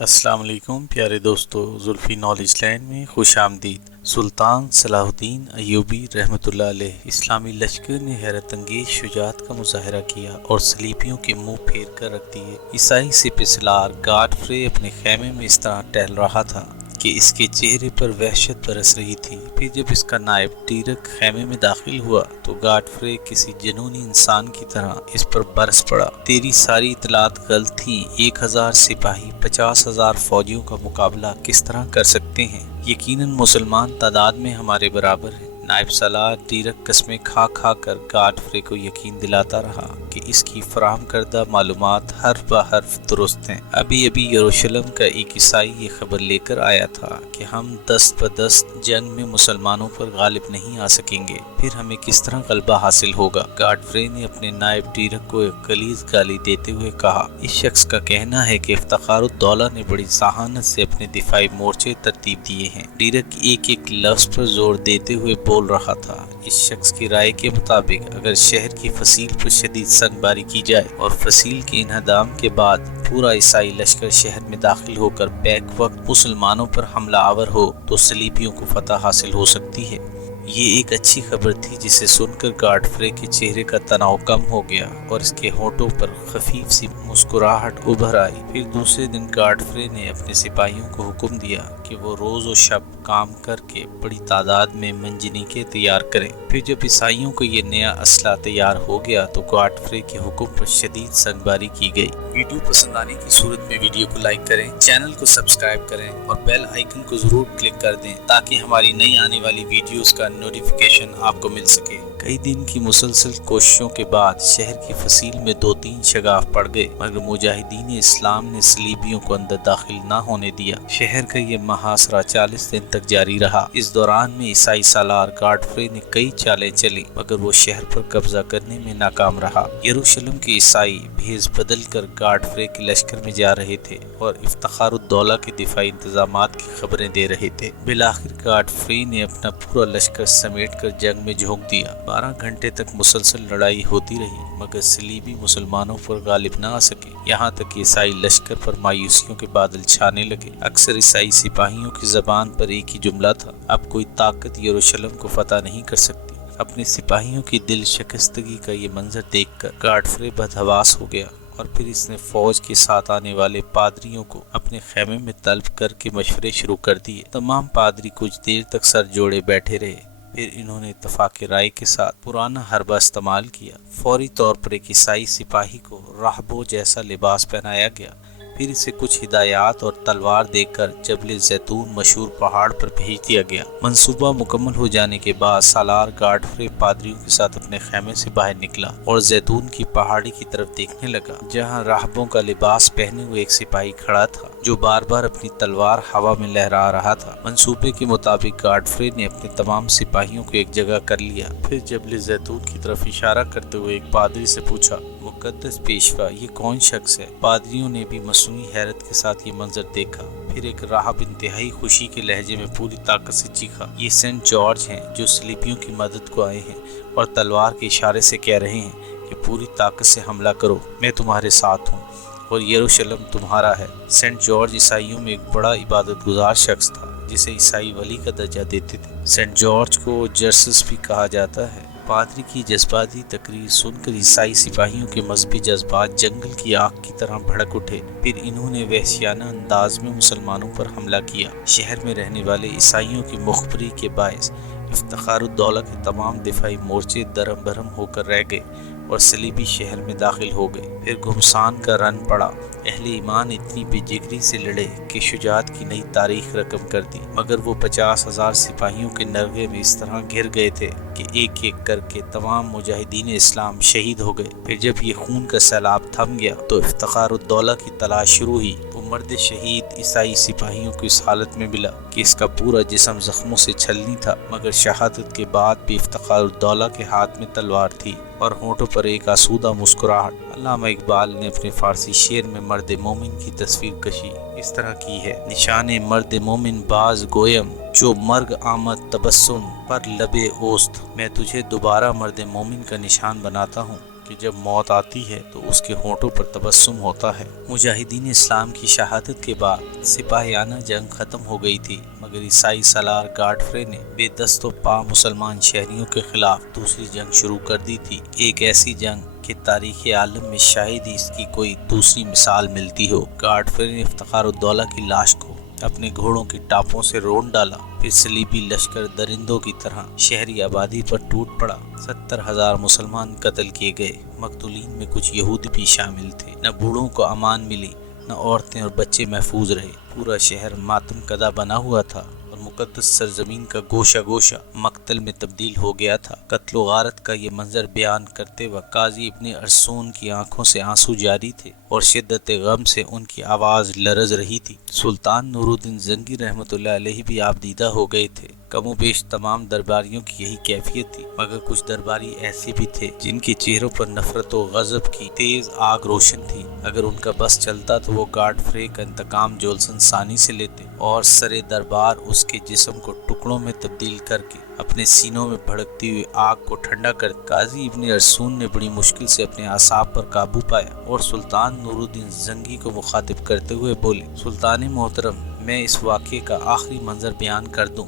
السلام علیکم پیارے دوستو، زلفی نالج لینڈ میں خوش آمدید۔ سلطان صلاح الدین ایوبی رحمۃ اللہ علیہ اسلامی لشکر نے حیرت انگیز شجاعت کا مظاہرہ کیا اور صلیبیوں کے منہ پھیر کر رکھ دیے۔ عیسائی سپہ سالار گاڈفرے اپنے خیمے میں اس طرح ٹہل رہا تھا کہ اس کے چہرے پر وحشت برس رہی تھی۔ پھر جب اس کا نائب ڈیرک خیمے میں داخل ہوا تو گاڈفرے کسی جنونی انسان کی طرح اس پر برس پڑا۔ تیری ساری اطلاعات غلط تھیں، 1000 سپاہی 50,000 فوجیوں کا مقابلہ کس طرح کر سکتے ہیں؟ یقیناً مسلمان تعداد میں ہمارے برابر ہیں۔ نائب سالار ڈیرک قسمیں کھا کھا کر گاڈفرے کو یقین دلاتا رہا کہ اس کی فراہم کردہ معلومات حرف بہ حرف درست ہیں۔ ابھی یروشلم کا ایک عیسائی یہ خبر لے کر آیا تھا کہ ہم دست بدست جنگ میں مسلمانوں پر غالب نہیں آ سکیں گے، پھر ہمیں کس طرح غلبہ حاصل ہوگا؟ گاڈفرے نے اپنے نائب ڈیرک کو ایک غلیظ گالی دیتے ہوئے کہا، اس شخص کا کہنا ہے کہ افتخار الدولہ نے بڑی ذہانت سے اپنے دفاعی مورچے ترتیب دیے ہیں۔ ڈیرک ایک ایک لفظ پر زور دیتے ہوئے بول رہا تھا۔ اس شخص کی رائے کے مطابق اگر شہر کی فصیل پر شدید سنگ باری کی جائے اور فصیل کے انہدام کے بعد پورا عیسائی لشکر شہر میں داخل ہو کر بیک وقت مسلمانوں پر حملہ آور ہو تو صلیبیوں کو فتح حاصل ہو سکتی ہے۔ یہ ایک اچھی خبر تھی جسے سن کر گاڈفرے کے چہرے کا تناؤ کم ہو گیا اور اس کے ہونٹوں پر خفیف سی مسکراہٹ ابھر آئی۔ پھر دوسرے دن گاڈفرے نے اپنے سپاہیوں کو حکم دیا کہ وہ روز و شب کام کر کے بڑی تعداد میں منجنیقیں تیار کریں۔ پھر جب عیسائیوں کو یہ نیا اسلحہ تیار ہو گیا تو گاڈفرے کے حکم پر شدید سنگ باری کی گئی۔ ویڈیو پسند آنے کی صورت میں ویڈیو کو لائک کریں، چینل کو سبسکرائب کریں اور بیل آئیکن کو ضرور کلک کر دیں تاکہ ہماری نئی آنے والی ویڈیوز کا نوٹیفیکیشن آپ کو مل سکے۔ کئی دن کی مسلسل کوششوں کے بعد شہر کی فصیل میں 2-3 شگاف پڑ گئے، مگر مجاہدین اسلام نے صلیبیوں کو اندر داخل نہ ہونے دیا۔ شہر کا یہ محاصرہ 40 دن تک جاری رہا۔ اس دوران میں عیسائی سالار گاڈفرے نے کئی چالیں چلی مگر وہ شہر پر قبضہ کرنے میں ناکام رہا۔ یروشلم کے عیسائی بھیس بدل کر گاڈفرے کے لشکر میں جا رہے تھے اور افتخار الدولہ کے دفاعی انتظامات کی خبریں دے رہے تھے۔ بالآخر گاڈفرے نے اپنا پورا لشکر سمیٹ کر جنگ میں جھونک دیا۔ 12 گھنٹے تک مسلسل لڑائی ہوتی رہی مگر صلیبی مسلمانوں پر غالب نہ آ سکے، یہاں تک کہ عیسائی لشکر پر مایوسیوں کے بادل چھانے لگے۔ اکثر عیسائی سپاہیوں کی زبان پر ایک ہی جملہ تھا، اب کوئی طاقت یروشلم کو فتح نہیں کر سکتی۔ اپنے سپاہیوں کی دل شکستگی کا یہ منظر دیکھ کر گاڈفرے بدحواس ہو گیا اور پھر اس نے فوج کے ساتھ آنے والے پادریوں کو اپنے خیمے میں طلب کر کے مشورے شروع کر دیے۔ تمام پادری کچھ دیر تک سر جوڑے بیٹھے رہے، پھر انہوں نے اتفاق رائے کے ساتھ پرانا حربہ استعمال کیا۔ فوری طور پر ایک عیسائی سپاہی کو راہبوں جیسا لباس پہنایا گیا، پھر اسے کچھ ہدایات اور تلوار دے کر جبل زیتون مشہور پہاڑ پر بھیج دیا گیا۔ منصوبہ مکمل ہو جانے کے بعد سالار گاڈفرے پادریوں کے ساتھ اپنے خیمے سے باہر نکلا اور زیتون کی پہاڑی کی طرف دیکھنے لگا جہاں راہبوں کا لباس پہنے ہوئے ایک سپاہی کھڑا تھا جو بار بار اپنی تلوار ہوا میں لہرا رہا تھا۔ منصوبے کے مطابق گاڈفرے نے اپنے تمام سپاہیوں کو ایک جگہ کر لیا، پھر جبل زیتون کی طرف اشارہ کرتے ہوئے ایک پادری سے پوچھا، مقدس پیشوا یہ کون شخص ہے؟ پادریوں نے بھی مصنوعی حیرت کے ساتھ یہ منظر دیکھا۔ پھر ایک راہب انتہائی خوشی کے لہجے میں پوری طاقت سے چیخا، یہ سینٹ جارج ہیں جو صلیبیوں کی مدد کو آئے ہیں اور تلوار کے اشارے سے کہہ رہے ہیں کہ پوری طاقت سے حملہ کرو، میں تمہارے ساتھ ہوں اور یروشلم تمہارا ہے۔ سینٹ جارج عیسائیوں میں ایک بڑا عبادت گزار شخص تھا جسے عیسائی ولی کا درجہ دیتے تھے۔ سینٹ جارج کو جرسس بھی کہا جاتا ہے۔ پادری کی جذباتی تقریر سن کر عیسائی سپاہیوں کے مذہبی جذبات جنگل کی آگ کی طرح بھڑک اٹھے، پھر انہوں نے وحشیانہ انداز میں مسلمانوں پر حملہ کیا۔ شہر میں رہنے والے عیسائیوں کی مخبری کے باعث افتخار الدولہ کے تمام دفاعی مورچے درہم برہم ہو کر رہ گئے اور صلیبی شہر میں داخل ہو گئے۔ پھر گھمسان کا رن پڑا۔ اہل ایمان اتنی بے جگری سے لڑے کہ شجاعت کی نئی تاریخ رقم کر دی، مگر وہ 50,000 سپاہیوں کے نرغے میں اس طرح گھر گئے تھے کہ ایک ایک کر کے تمام مجاہدین اسلام شہید ہو گئے۔ پھر جب یہ خون کا سیلاب تھم گیا تو افتخار الدولہ کی تلاش شروع ہوئی۔ وہ مرد شہید عیسائی سپاہیوں کو اس حالت میں ملا کہ اس کا پورا جسم زخموں سے چھلنی تھا، مگر شہادت کے بعد بھی افتخار الدولہ کے ہاتھ میں تلوار تھی اور ہونٹوں پر ایک آسودہ مسکراہٹ۔ علامہ اقبال نے اپنے فارسی شعر میں مرد مومن کی تصویر کشی اس طرح کی ہے، نشان مرد مومن باز گویم جو مرگ آمد تبسم پر لب اوست۔ میں تجھے دوبارہ مرد مومن کا نشان بناتا ہوں کہ جب موت آتی ہے تو اس کے ہونٹوں پر تبسم ہوتا ہے۔ مجاہدین اسلام کی شہادت کے بعد سپاہیانہ جنگ ختم ہو گئی تھی، مگر عیسائی سالار گاڈفرے نے بے دست و پا مسلمان شہریوں کے خلاف دوسری جنگ شروع کر دی تھی، ایک ایسی جنگ کہ تاریخ عالم میں شاید ہی اس کی کوئی دوسری مثال ملتی ہو۔ گاڈفرے نے افتخار الدولہ کی لاش کو اپنے گھوڑوں کی ٹاپوں سے رون ڈالا، پھر صلیبی لشکر درندوں کی طرح شہری آبادی پر ٹوٹ پڑا۔ 70,000 مسلمان قتل کیے گئے، مقتولین میں کچھ یہودی بھی شامل تھے۔ نہ بوڑھوں کو امان ملی، نہ عورتیں اور بچے محفوظ رہے۔ پورا شہر ماتم کدہ بنا ہوا تھا اور مقدس سرزمین کا گوشہ گوشہ مقتل میں تبدیل ہو گیا تھا۔ قتل و غارت کا یہ منظر بیان کرتے وقت قاضی ابن ارسون کی آنکھوں سے آنسو جاری تھے اور شدت غم سے ان کی آواز لرز رہی تھی۔ سلطان نور الدین زنگی رحمۃ اللہ علیہ بھی آپ دیدہ ہو گئے تھے۔ کم و بیش تمام درباریوں کی یہی کیفیت تھی، مگر کچھ درباری ایسے بھی تھے جن کے چہروں پر نفرت و غضب کی تیز آگ روشن تھی۔ اگر ان کا بس چلتا تو وہ گاڈفرے کا انتقام جولسن ثانی سے لیتے اور سر دربار اس کے جسم کو ٹکڑوں میں تبدیل کر کے اپنے سینوں میں بھڑکتی ہوئی آگ کو ٹھنڈا کر۔ قاضی ابن ارسون نے بڑی مشکل سے اپنے اعصاب پر قابو پایا اور سلطان نور الدین زنگی کو مخاطب کرتے ہوئے بولے، سلطان محترم، میں اس واقعے کا آخری منظر بیان کر دوں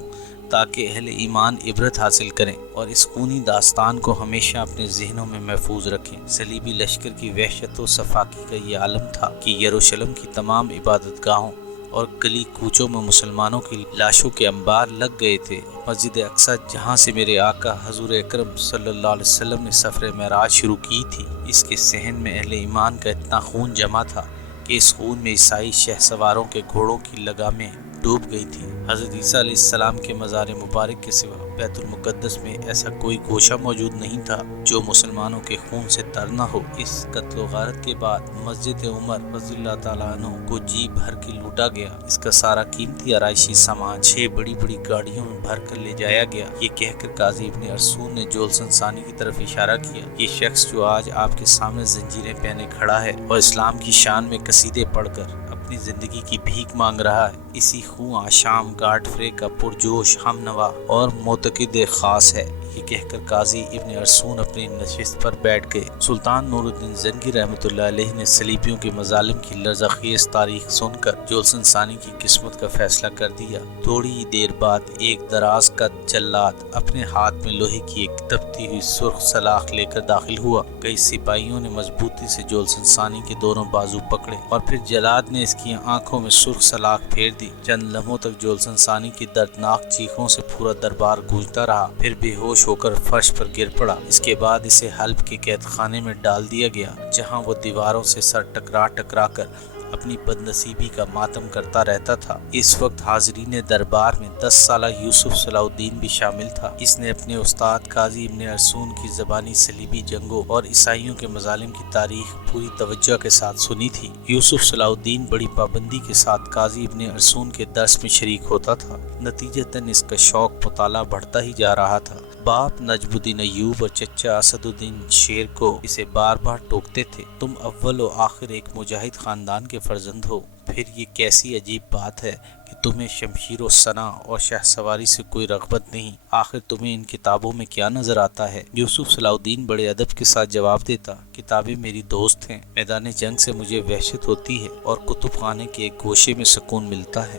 تاکہ اہل ایمان عبرت حاصل کریں اور اس خونی داستان کو ہمیشہ اپنے ذہنوں میں محفوظ رکھیں۔ صلیبی لشکر کی وحشت و صفاقی کا یہ عالم تھا کہ یروشلم کی تمام عبادت گاہوں اور گلی کوچوں میں مسلمانوں کی لاشوں کے انبار لگ گئے تھے۔ مسجد اقصی جہاں سے میرے آقا حضور اکرم صلی اللہ علیہ وسلم نے سفر معراج شروع کی تھی، اس کے صحن میں اہل ایمان کا اتنا خون جمع تھا کہ اس خون میں عیسائی شہ سواروں کے گھوڑوں کی لگامیں ڈوب گئی تھی۔ حضرت عیسیٰ علیہ السلام کے مزار مبارک کے سوا بیت المقدس میں ایسا کوئی گوشہ موجود نہیں تھا جو مسلمانوں کے خون سے تر نہ ہو۔ اس قتل و غارت کے بعد مسجد عمر رضی اللہ تعالیٰ عنہ کو جی بھر کے لوٹا گیا۔ اس کا سارا قیمتی آرائشی سامان 6 بڑی بڑی گاڑیوں میں بھر کر لے جایا گیا۔ یہ کہہ کر قاضی ابن ارسون نے جولسن ثانی کی طرف اشارہ کیا، یہ شخص جو آج آپ کے سامنے زنجیریں پہنے کھڑا ہے اور اسلام کی شان میں قصیدے پڑھ کر اپنی زندگی کی بھیک مانگ رہا ہے، اسی خوں آشام گاڈفرے کا پرجوش ہم نوا اور معتقد خاص ہے۔ یہ کہہ کر قاضی ابن ارسون اپنی نشست پر بیٹھ گئے۔ سلطان نور الدین زنگی رحمۃ اللہ علیہ نے صلیبیوں کے مظالم کی لرزہ خیز تاریخ سن کر جولسن ثانی کی قسمت کا فیصلہ کر دیا۔ تھوڑی ہی دیر بعد ایک دراز قد جلاد اپنے ہاتھ میں لوہے کی ایک تپتی ہوئی سرخ سلاخ لے کر داخل ہوا۔ کئی سپاہیوں نے مضبوطی سے جولسن ثانی کے دونوں بازو پکڑے اور پھر جلاد نے اس کی آنکھوں میں سرخ سلاخ پھیر دی۔ چند لمحوں تک جولسن ثانی کی دردناک چیخوں سے پورا دربار گونجتا رہا، پھر بے ہوش ہو کر فرش پر گر پڑا۔ اس کے بعد اسے حلب کے قید خانے میں ڈال دیا گیا، جہاں وہ دیواروں سے سر ٹکرا کر اپنی بد نصیبی کا ماتم کرتا رہتا تھا۔ اس وقت حاضرین دربار میں 10 سالہ یوسف صلاح الدین بھی شامل تھا۔ اس نے اپنے استاد قاضی ابن ارسون کی زبانی صلیبی جنگوں اور عیسائیوں کے مظالم کی تاریخ پوری توجہ کے ساتھ سنی تھی۔ یوسف صلاح الدین بڑی پابندی کے ساتھ قاضی ابن ارسون کے درس میں شریک ہوتا تھا، نتیجتاً اس کا شوق مطالعہ بڑھتا ہی جا رہا تھا۔ باپ نجم الدین ایوب اور چچا اسد الدین شیر کو اسے بار بار ٹوکتے تھے، تم اول و آخر ایک مجاہد خاندان کے فرزند ہو، پھر یہ کیسی عجیب بات ہے کہ تمہیں شمشیر و سنا اور شہ سواری سے کوئی رغبت نہیں، آخر تمہیں ان کتابوں میں کیا نظر آتا ہے؟ یوسف صلاح الدین بڑے ادب کے ساتھ جواب دیتا، کتابیں میری دوست ہیں، میدان جنگ سے مجھے وحشت ہوتی ہے اور کتب خانے کے ایک گوشے میں سکون ملتا ہے۔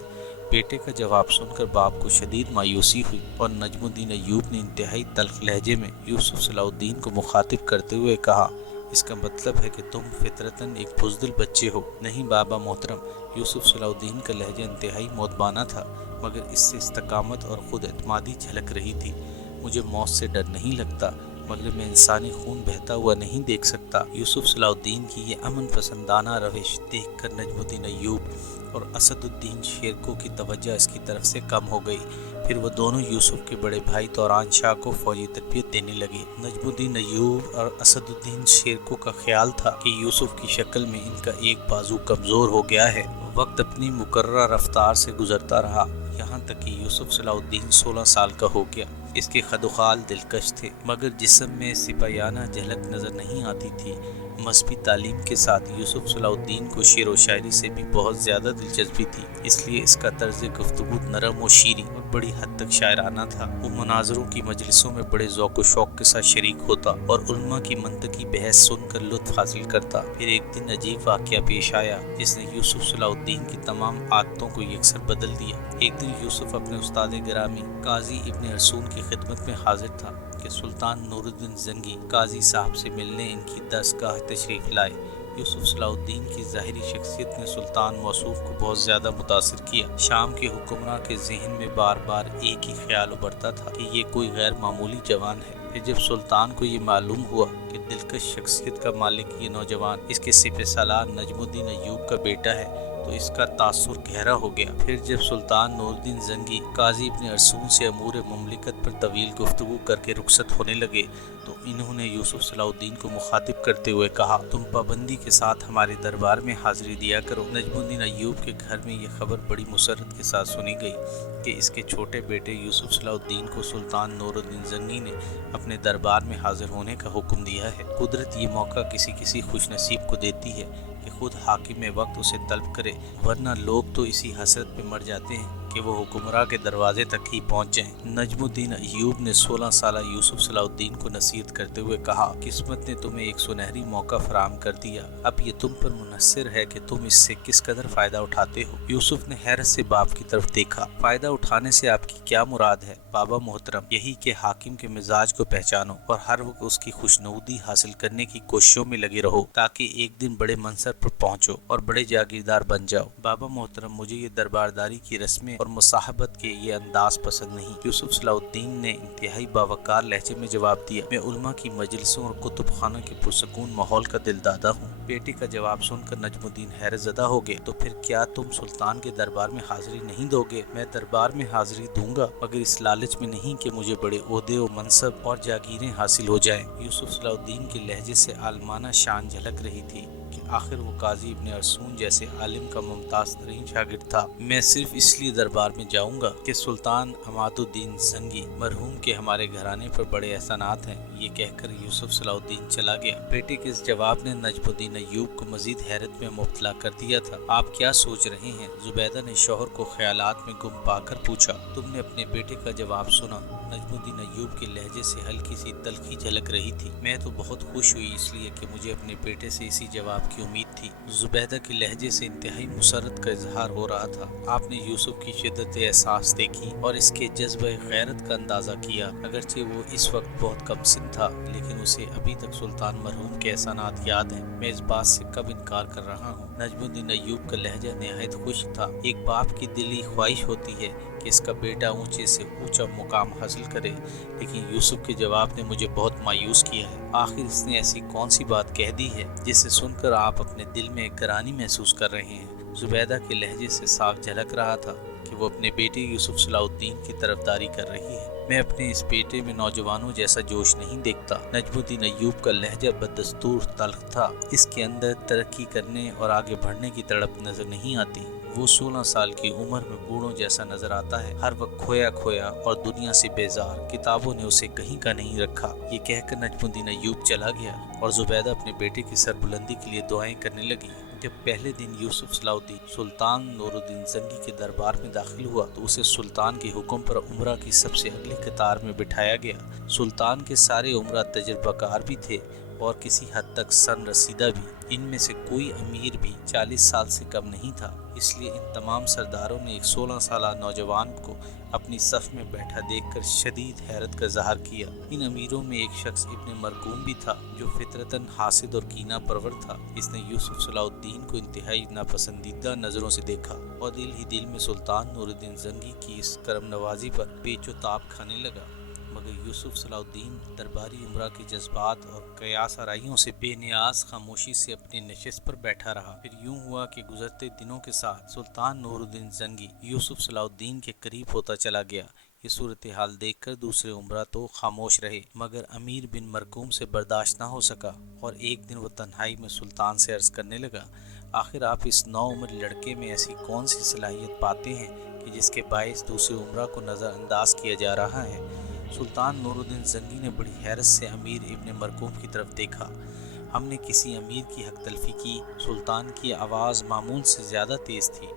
بیٹے کا جواب سن کر باپ کو شدید مایوسی ہوئی اور نجم الدین ایوب نے انتہائی تلخ لہجے میں یوسف صلاح الدین کو مخاطب کرتے ہوئے کہا، اس کا مطلب ہے کہ تم فطرتاً ایک بزدل بچے ہو۔ نہیں بابا محترم، یوسف صلاح الدین کا لہجہ انتہائی مؤدبانہ تھا، مگر اس سے استقامت اور خود اعتمادی جھلک رہی تھی۔ مجھے موت سے ڈر نہیں لگتا، مگر میں انسانی خون بہتا ہوا نہیں دیکھ سکتا۔ یوسف صلاح الدین کی یہ امن پسندانہ روش دیکھ کر نجم الدین ایوب اور اسد الدین شیرکو کی توجہ اس کی طرف سے کم ہو گئی۔ پھر وہ دونوں یوسف کے بڑے بھائی توران شاہ کو فوجی تربیت دینے لگے۔ نجم الدین ایوب اور اسد الدین شیرکو کا خیال تھا کہ یوسف کی شکل میں ان کا ایک بازو کمزور ہو گیا ہے۔ وقت اپنی مقررہ رفتار سے گزرتا رہا، یہاں تک کہ یوسف صلاح الدین 16 سال کا ہو گیا۔ اس کے خد و خال دلکش تھے، مگر جسم میں سپاہیانہ جھلک نظر نہیں آتی تھی۔ مذہبی تعلیم کے ساتھ یوسف صلاح الدین کو شعر و شاعری سے بھی بہت زیادہ دلچسپی تھی، اس لیے اس کا طرز گفتگو نرم و شیریں اور بڑی حد تک شاعرانہ تھا۔ وہ مناظروں کی مجلسوں میں بڑے ذوق و شوق کے ساتھ شریک ہوتا اور علماء کی منطقی بحث سن کر لطف حاصل کرتا۔ پھر ایک دن عجیب واقعہ پیش آیا جس نے یوسف صلاح الدین کی تمام عادتوں کو یکسر بدل دیا۔ ایک دن یوسف اپنے استاد گرامی قاضی ابن ارسون کی خدمت میں حاضر تھا کہ سلطان نور الدین زنگی قاضی صاحب سے ملنے ان کی درسگاہ تشریف لائے۔ یوسف صلاح الدین کی ظاہری شخصیت نے سلطان موصوف کو بہت زیادہ متاثر کیا۔ شام کے حکمراں کے ذہن میں بار بار ایک ہی خیال ابھرتا تھا کہ یہ کوئی غیر معمولی جوان ہے۔ پھر جب سلطان کو یہ معلوم ہوا کہ دلکش شخصیت کا مالک یہ نوجوان اس کے سپہ سالار نجم الدین ایوب کا بیٹا ہے تو اس کا تاثر گہرا ہو گیا۔ پھر جب سلطان نور الدین زنگی قاضی ابن ارسون سے امور مملکت پر طویل گفتگو کر کے رخصت ہونے لگے تو انہوں نے یوسف صلاح الدین کو مخاطب کرتے ہوئے کہا، تم پابندی کے ساتھ ہمارے دربار میں حاضری دیا کرو۔ نجم الدین ایوب کے گھر میں یہ خبر بڑی مسرت کے ساتھ سنی گئی کہ اس کے چھوٹے بیٹے یوسف صلاح الدین کو سلطان نور الدین زنگی نے اپنے دربار میں حاضر ہونے کا حکم دیا ہے۔ قدرت یہ موقع کسی خوش نصیب کو دیتی ہے کہ خود حاکم وقت اسے طلب کرے، ورنہ لوگ تو اسی حسرت پہ مر جاتے ہیں کہ وہ حکمراں کے دروازے تک ہی پہنچ جائیں۔ نجم الدین ایوب نے 16 سالہ یوسف صلاح الدین کو نصیحت کرتے ہوئے کہا، قسمت نے تمہیں ایک سنہری موقع فراہم کر دیا، اب یہ تم پر منحصر ہے کہ تم اس سے کس قدر فائدہ اٹھاتے ہو۔ یوسف نے حیرت سے باپ کی طرف دیکھا۔ فائدہ اٹھانے سے آپ کی کیا مراد ہے بابا محترم؟ یہی کہ حاکم کے مزاج کو پہچانو اور ہر وقت اس کی خوشنودی حاصل کرنے کی کوششوں میں لگے رہو تاکہ ایک دن بڑے منصب پر پہنچو اور بڑے جاگیردار بن جاؤ۔ بابا محترم، مجھے یہ دربارداری کی رسمیں اور مصاحبت کے یہ انداز پسند نہیں۔ یوسف صلاح الدین نے انتہائی باوقار لہجے میں جواب دیا، میں علماء کی مجلسوں اور کتب خانہ کے پرسکون ماحول کا دلدادہ ہوں۔ بیٹے کا جواب سن کر نجم الدین حیرت زدہ ہو گئے، تو پھر کیا تم سلطان کے دربار میں حاضری نہیں دو گے؟ میں دربار میں حاضری دوں گا، مگر اس لالچ میں نہیں کہ مجھے بڑے عہدے و منصب اور جاگیریں حاصل ہو جائیں۔ یوسف صلاح الدین کے لہجے سے عالمانہ شان جھلک رہی تھی کہ آخر وہ قاضی ابن ارسون جیسے عالم کا ممتاز ترین شاگرد تھا۔ میں صرف اس لیے دربار میں جاؤں گا کہ سلطان عماد الدین زنگی مرحوم کے ہمارے گھرانے پر بڑے احسانات ہیں، یہ کہہ کر یوسف صلاح الدین چلا گیا۔ بیٹے کے اس جواب نے نجم الدین ایوب کو مزید حیرت میں مبتلا کر دیا تھا۔ آپ کیا سوچ رہے ہیں؟ زبیدہ نے شوہر کو خیالات میں گم پا کر پوچھا۔ تم نے اپنے بیٹے کا جواب سنا؟ نجم الدین ایوب کے لہجے سے ہلکی سی تلخی جھلک رہی تھی۔ میں تو بہت خوش ہوئی اس لیے کہ مجھے اپنے بیٹے سے اسی جواب کی امید تھی۔ زبیدہ کے لہجے سے انتہائی مسرت کا اظہار ہو رہا تھا۔ آپ نے یوسف کی شدت احساس دیکھی اور اس کے جذبہ غیرت کا اندازہ کیا۔ اگرچہ وہ اس وقت بہت کم سن تھا لیکن اسے ابھی تک سلطان مرحوم کے احسانات یاد ہیں۔ میں اس بات سے کب انکار کر رہا ہوں۔ نجم الدین ایوب کا لہجہ نہایت خوش تھا۔ ایک باپ کی دلی خواہش ہوتی ہے کہ اس کا بیٹا اونچے سے اونچا مقام حاصل کرے، لیکن یوسف کے جواب نے مجھے بہت مایوس کیا ہے۔ آخر اس نے ایسی کون سی بات کہہ دی ہے جسے سن کر آپ اپنے دل میں ایک گرانی محسوس کر رہے ہیں؟ زبیدہ کے لہجے سے صاف جھلک رہا تھا کہ وہ اپنے بیٹے یوسف صلاح الدین کی طرفداری کر رہی ہے۔ میں اپنے اس بیٹے میں نوجوانوں جیسا جوش نہیں دیکھتا۔ نجم الدین ایوب کا لہجہ بدستور تلخ تھا۔ اس کے اندر ترقی کرنے اور آگے بڑھنے کی تڑپ نظر نہیں آتی۔ وہ 16 سال کی عمر میں بوڑھوں جیسا نظر آتا ہے، ہر وقت کھویا اور دنیا سے بیزار۔ کتابوں نے اسے کہیں کا نہیں رکھا۔ یہ کہہ کر نجم الدین ایوب چلا گیا اور زبیدہ اپنے بیٹے کی سربلندی کے لیے دعائیں کرنے لگی۔ جب پہلے دن یوسف صلاح الدین سلطان نور الدین زنگی کے دربار میں داخل ہوا تو اسے سلطان کے حکم پر عمرہ کی سب سے اگلی قطار میں بٹھایا گیا۔ سلطان کے سارے عمرہ تجربہ کار بھی تھے اور کسی حد تک سن رسیدہ بھی۔ ان میں سے کوئی امیر بھی 40 سال سے کم نہیں تھا، اس لیے ان تمام سرداروں نے ایک 16 سالہ نوجوان کو اپنی صف میں بیٹھا دیکھ کر شدید حیرت کا اظہار کیا۔ ان امیروں میں ایک شخص ابن مرقوم بھی تھا جو فطرتاً حاسد اور کینہ پرور تھا۔ اس نے یوسف صلاح الدین کو انتہائی ناپسندیدہ نظروں سے دیکھا اور دل ہی دل میں سلطان نور الدین زنگی کی اس کرم نوازی پر پیچ و تاب کھانے لگا، مگر یوسف صلاح الدین درباری عمرہ کے جذبات اور قیاس آرائیوں سے بے نیاز خاموشی سے اپنی نشست پر بیٹھا رہا۔ پھر یوں ہوا کہ گزرتے دنوں کے ساتھ سلطان نور الدین زنگی یوسف صلاح الدین کے قریب ہوتا چلا گیا۔ یہ صورتحال دیکھ کر دوسرے عمرہ تو خاموش رہے، مگر امیر بن مرقوم سے برداشت نہ ہو سکا اور ایک دن وہ تنہائی میں سلطان سے عرض کرنے لگا، آخر آپ اس نوعمر لڑکے میں ایسی کون سی صلاحیت پاتے ہیں کہ جس کے باعث دوسرے عمرہ کو نظر انداز کیا جا رہا ہے؟ سلطان نور الدین زنگی نے بڑی حیرت سے امیر ابن مرقوم کی طرف دیکھا ہم نے کسی امیر کی حق تلفی کی۔ سلطان کی آواز معمول سے زیادہ تیز تھی۔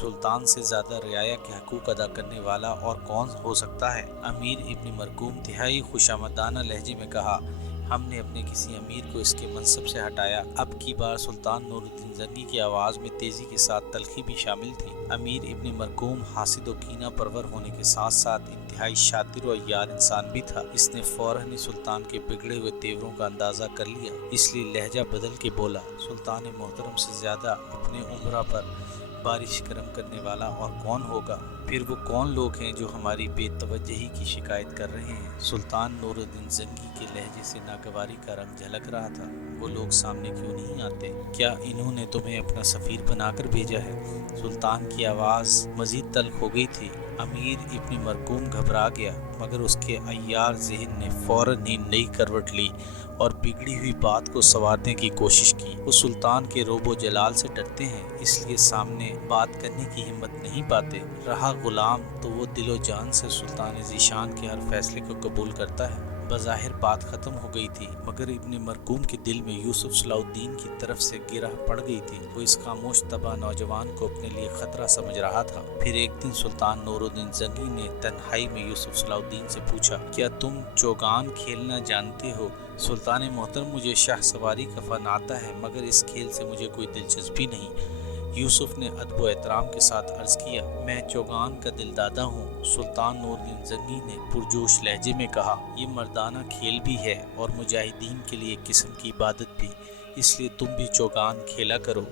سلطان سے زیادہ رعایا کے حقوق ادا کرنے والا اور کون ہو سکتا ہے؟ امیر ابن مرقوم انتہائی خوشامدانہ لہجے میں کہا، ہم نے اپنے کسی امیر کو اس کے منصب سے ہٹایا۔ اب کی بار سلطان نور الدین زنگی کی آواز میں تیزی کے ساتھ تلخی بھی شامل تھی۔ امیر ابن مرقوم حاسد و کینہ پرور ہونے کے ساتھ ساتھ انتہائی شاطر و عیار انسان بھی تھا۔ اس نے فوراً سلطان کے بگڑے ہوئے تیوروں کا اندازہ کر لیا، اس لیے لہجہ بدل کے بولا، سلطان محترم سے زیادہ اپنے عمرہ پر بارش کرم کرنے والا اور کون ہوگا؟ پھر وہ کون لوگ ہیں جو ہماری بے توجہی کی شکایت کر رہے ہیں؟ سلطان نور الدین زنگی کے لہجے سے ناگواری کا رنگ جھلک رہا تھا۔ وہ لوگ سامنے کیوں نہیں آتے؟ کیا انہوں نے تمہیں اپنا سفیر بنا کر بھیجا ہے؟ سلطان کی آواز مزید تلخ ہو گئی تھی۔ امیر ابن مرقوم گھبرا گیا، مگر اس کے عیار ذہن نے فوراً ہی نئی کروٹ لی اور بگڑی ہوئی بات کو سنوارنے کی کوشش کی۔ وہ سلطان کے روب و جلال سے ڈرتے ہیں، اس لیے سامنے بات کرنے کی ہمت نہیں پاتے۔ رہا غلام تو وہ دل و جان سے سلطان ذیشان کے ہر فیصلے کو قبول کرتا ہے۔ بظاہر بات ختم ہو گئی تھی، مگر ابن مرقوم کے دل میں یوسف صلاح الدین کی طرف سے گرہ پڑ گئی تھی۔ وہ اس خاموش تباہ نوجوان کو اپنے لیے خطرہ سمجھ رہا تھا۔ پھر ایک دن سلطان نور الدین زنگی نے تنہائی میں یوسف صلاح الدین سے پوچھا، کیا تم چوگان کھیلنا جانتے ہو؟ سلطان محترم، مجھے شاہ سواری کا فن آتا ہے، مگر اس کھیل سے مجھے کوئی دلچسپی نہیں۔ یوسف نے ادب و احترام کے ساتھ عرض کیا، میں چوگان کا دل دادا ہوں۔ سلطان نور الدین زنگی نے پرجوش لہجے میں کہا، یہ مردانہ کھیل بھی ہے اور مجاہدین کے لیے ایک قسم کی عبادت بھی، اس لیے تم بھی چوگان کھیلا کرو۔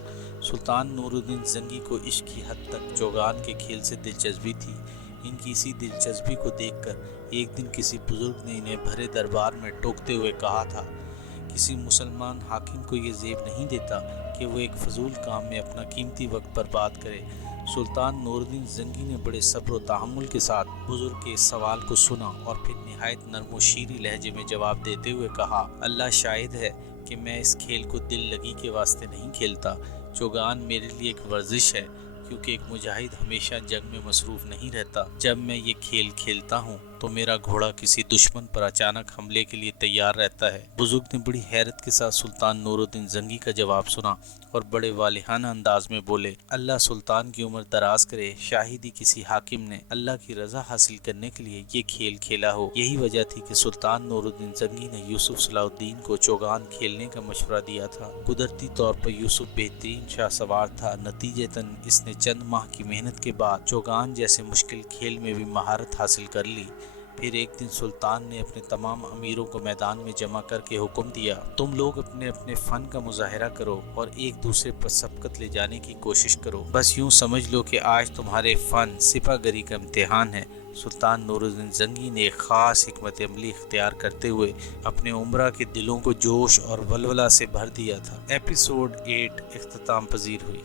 سلطان نور الدین زنگی کو عشق کی حد تک چوگان کے کھیل سے دلچسپی تھی۔ ان کی اسی دلچسپی کو دیکھ کر ایک دن کسی بزرگ نے انہیں بھرے دربار میں ٹوکتے ہوئے کہا تھا، کسی مسلمان حاکم کو یہ زیب نہیں دیتا کہ وہ ایک فضول کام میں اپنا قیمتی وقت برباد کرے۔ سلطان نور الدین زنگی نے بڑے صبر و تحمل کے ساتھ بزرگ کے اس سوال کو سنا اور پھر نہایت نرم و شیریں لہجے میں جواب دیتے ہوئے کہا، اللہ شاہد ہے کہ میں اس کھیل کو دل لگی کے واسطے نہیں کھیلتا۔ چوگان میرے لیے ایک ورزش ہے، کیونکہ ایک مجاہد ہمیشہ جنگ میں مصروف نہیں رہتا۔ جب میں یہ کھیل کھیلتا ہوں تو میرا گھوڑا کسی دشمن پر اچانک حملے کے لیے تیار رہتا ہے۔ بزرگ نے بڑی حیرت کے ساتھ سلطان نور الدین زنگی کا جواب سنا اور بڑے والہانہ انداز میں بولے، اللہ سلطان کی عمر دراز کرے، شاید ہی کسی حاکم نے اللہ کی رضا حاصل کرنے کے لیے یہ کھیل کھیلا ہو۔ یہی وجہ تھی کہ سلطان نور الدین زنگی نے یوسف صلاح الدین کو چوگان کھیلنے کا مشورہ دیا تھا۔ قدرتی طور پر یوسف بہترین شاہ سوار تھا، نتیجتاً اس نے چند ماہ کی محنت کے بعد چوگان جیسے مشکل کھیل میں بھی مہارت حاصل کر لی۔ پھر ایک دن سلطان نے اپنے تمام امیروں کو میدان میں جمع کر کے حکم دیا، تم لوگ اپنے اپنے فن کا مظاہرہ کرو اور ایک دوسرے پر سبقت لے جانے کی کوشش کرو۔ بس یوں سمجھ لو کہ آج تمہارے فن سپہ گری کا امتحان ہے۔ سلطان نور الدین زنگی نے ایک خاص حکمت عملی اختیار کرتے ہوئے اپنے عمرہ کے دلوں کو جوش اور ولولہ سے بھر دیا تھا۔ ایپیسوڈ 8 اختتام پذیر ہوئی۔